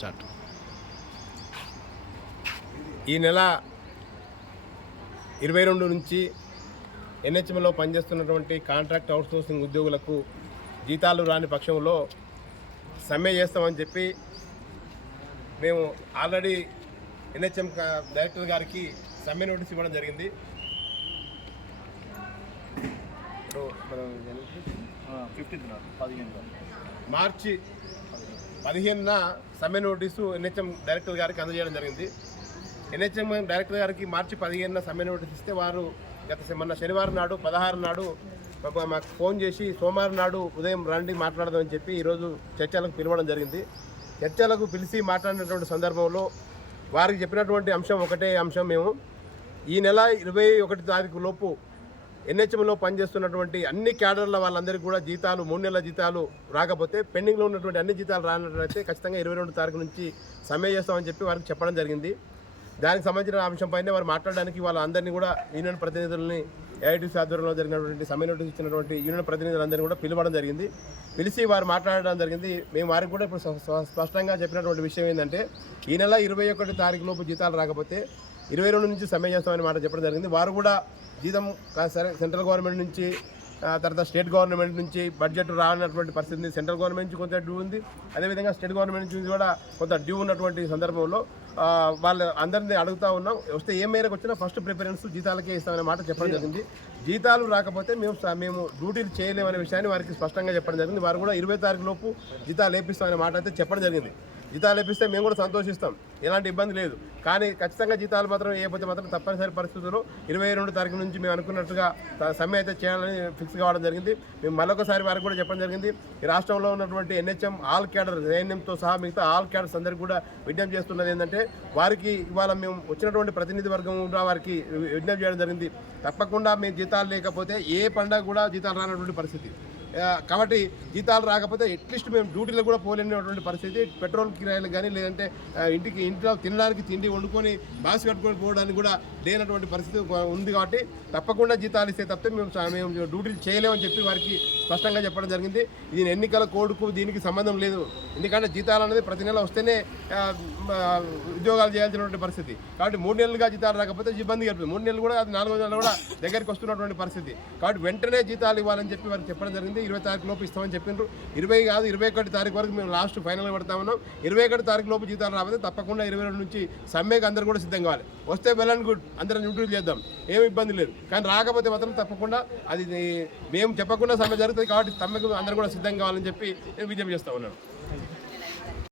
Start. ఈ నెల ఇరవై రెండు నుంచి ఎన్హెచ్ఎంలో పనిచేస్తున్నటువంటి కాంట్రాక్ట్ అవుట్సోర్సింగ్ ఉద్యోగులకు జీతాలు రాని పక్షంలో సమ్మె చేస్తామని చెప్పి మేము ఆల్రెడీ ఎన్హెచ్ఎం డైరెక్టర్ గారికి సమ్మె నోటీస్ ఇవ్వడం జరిగింది. ఫిఫ్టీన్త్ పదిహేను మార్చి పదిహేనున సమ్మె నోటీసు ఎన్హెచ్ఎం డైరెక్టర్ గారికి అందజేయడం జరిగింది. ఎన్హెచ్ఎం డైరెక్టర్ గారికి మార్చి పదిహేనున సమ్మె నోటీస్ ఇస్తే వారు గత మొన్న శనివారం నాడు పదహారు నాడు మాకు ఫోన్ చేసి సోమవారం నాడు ఉదయం రండి మాట్లాడదామని చెప్పి ఈరోజు చర్చలకు పిలవడం జరిగింది. చర్చలకు పిలిచి మాట్లాడినటువంటి సందర్భంలో వారికి చెప్పినటువంటి అంశం ఒకటే అంశం మేము. ఈ నెల ఇరవై ఒకటి తారీఖు లోపు ఎన్హెచ్ఎంలో పనిచేస్తున్నటువంటి అన్ని క్యాడర్ల వాళ్ళందరికీ కూడా జీతాలు మూడు నెలల జీతాలు రాకపోతే పెండింగ్లో ఉన్నటువంటి అన్ని జీతాలు రానట్లయితే ఖచ్చితంగా ఇరవై రెండు తారీఖు నుంచి సమ్మె చేస్తామని చెప్పి వారికి చెప్పడం జరిగింది. దానికి సంబంధించిన అంశంపైనే వారు మాట్లాడడానికి వాళ్ళందరినీ కూడా యూనియన్ ప్రతినిధులని ఏఐటీసీ ఆధ్వర్యంలో జరిగినటువంటి సమ్మె నోటీస్ ఇచ్చినటువంటి యూనియన్ ప్రతినిధులందరినీ కూడా పిలవడం జరిగింది. పిలిచి వారు మాట్లాడడం జరిగింది. మేము వారికి కూడా ఇప్పుడు స్పష్టంగా చెప్పినటువంటి విషయం ఏంటంటే ఈ నెల ఇరవై ఒకటి తారీఖు లోపు జీతాలు రాకపోతే ఇరవై రెండు నుంచి సమ్మె చేస్తామని మాట చెప్పడం జరిగింది. వారు కూడా జీతం సెంట్రల్ గవర్నమెంట్ నుంచి తర్వాత స్టేట్ గవర్నమెంట్ నుంచి బడ్జెట్ రానటువంటి పరిస్థితి సెంట్రల్ గవర్నమెంట్ నుంచి కొంత డ్యూ ఉంది. అదేవిధంగా స్టేట్ గవర్నమెంట్ నుంచి కూడా కొంత డ్యూ ఉన్నటువంటి సందర్భంలో వాళ్ళు అందరినీ అడుగుతా ఉన్నాం. వస్తే ఏ మేరకు వచ్చినా ఫస్ట్ ప్రిఫరెన్స్ జీతాలకే ఇస్తామనే మాట చెప్పడం జరిగింది. జీతాలు రాకపోతే మేము మేము డ్యూటీలు చేయలేమనే విషయాన్ని వారికి స్పష్టంగా చెప్పడం జరిగింది. వారు కూడా ఇరవై తారీఖు లోపు జీతాలు లేపిస్తామనే మాట అయితే చెప్పడం జరిగింది. జీతాలు లేపిస్తే మేము కూడా సంతోషిస్తాం. ఎలాంటి ఇబ్బంది లేదు. కానీ ఖచ్చితంగా జీతాలు మాత్రం ఏపోతే మాత్రం తప్పనిసరి పరిస్థితుల్లో ఇరవై రెండు తారీఖు నుంచి మేము అనుకున్నట్టుగా సమ్మె అయితే చేయాలని ఫిక్స్ కావడం జరిగింది. మేము మరొకసారి వారికి కూడా చెప్పడం జరిగింది. ఈ రాష్ట్రంలో ఉన్నటువంటి ఎన్హెచ్ఎం ఆల్ క్యాడర్ ఏఎన్ఎంతో సహా మిగతా ఆల్ క్యాడర్స్ అందరికీ కూడా విజ్ఞప్తి చేస్తున్నది ఏంటంటే వారికి ఇవాళ మేము వచ్చినటువంటి ప్రతినిధి వర్గం కూడా వారికి విజ్ఞప్తి చేయడం జరిగింది. తప్పకుండా మేము జీతాలు లేకపోతే ఏ పండగ కూడా జీతాలు రానటువంటి పరిస్థితి. కాబట్టి జీతాలు రాకపోతే అట్లీస్ట్ మేము డ్యూటీలో కూడా పోలేనటువంటి పరిస్థితి. పెట్రోల్ కిరాయిలు కానీ లేదంటే ఇంటికి ఇంట్లో తినడానికి తిండి వండుకొని బాక్స్ కట్టుకొని పోవడానికి కూడా లేనటువంటి పరిస్థితి ఉంది కాబట్టి తప్పకుండా జీతాలు ఇస్తే తప్పితే మేము మేము డ్యూటీలు చేయలేమని చెప్పి వారికి స్పష్టంగా చెప్పడం జరిగింది. ఇది ఎన్నికల కోడ్కు దీనికి సంబంధం లేదు. ఎందుకంటే జీతాలు అనేది ప్రతి నెల వస్తేనే ఉద్యోగాలు చేయాల్సినటువంటి పరిస్థితి. కాబట్టి మూడు నెలలుగా జీతాలు రాకపోతే ఇబ్బంది కలుగుతుంది మూడు నెలలు కూడా అది నాలుగో నెలలు కూడా దగ్గరికి వస్తున్నటువంటి పరిస్థితి. కాబట్టి వెంటనే జీతాలు ఇవ్వాలని చెప్పి వారికి చెప్పడం జరిగింది. ఇరవై తారీఖు లోపు ఇస్తామని చెప్పిండ్రు. ఇరవై కాదు ఇరవై ఒకటి తారీఖు వరకు మేము లాస్ట్ ఫైనల్గా పెడతా ఉన్నాం. ఇరవై ఒకటి తారీఖు లోపు జీతాలు రాకపోతే తప్పకుండా ఇరవై రెండు నుంచి సమ్మెకి అందరూ కూడా సిద్ధం కావాలి. వస్తే వెల్ అండ్ గుడ్ అందరం డ్యూటీలు చేద్దాం. ఏమి ఇబ్బంది లేదు. కానీ రాకపోతే మాత్రం తప్పకుండా అది మేము చెప్పకుండా సమ్మె జరుగుతుంది కాబట్టి సమ్మెకు అందరూ కూడా సిద్ధం కావాలని చెప్పి నేను విజ్ఞప్తి చేస్తా ఉన్నాను.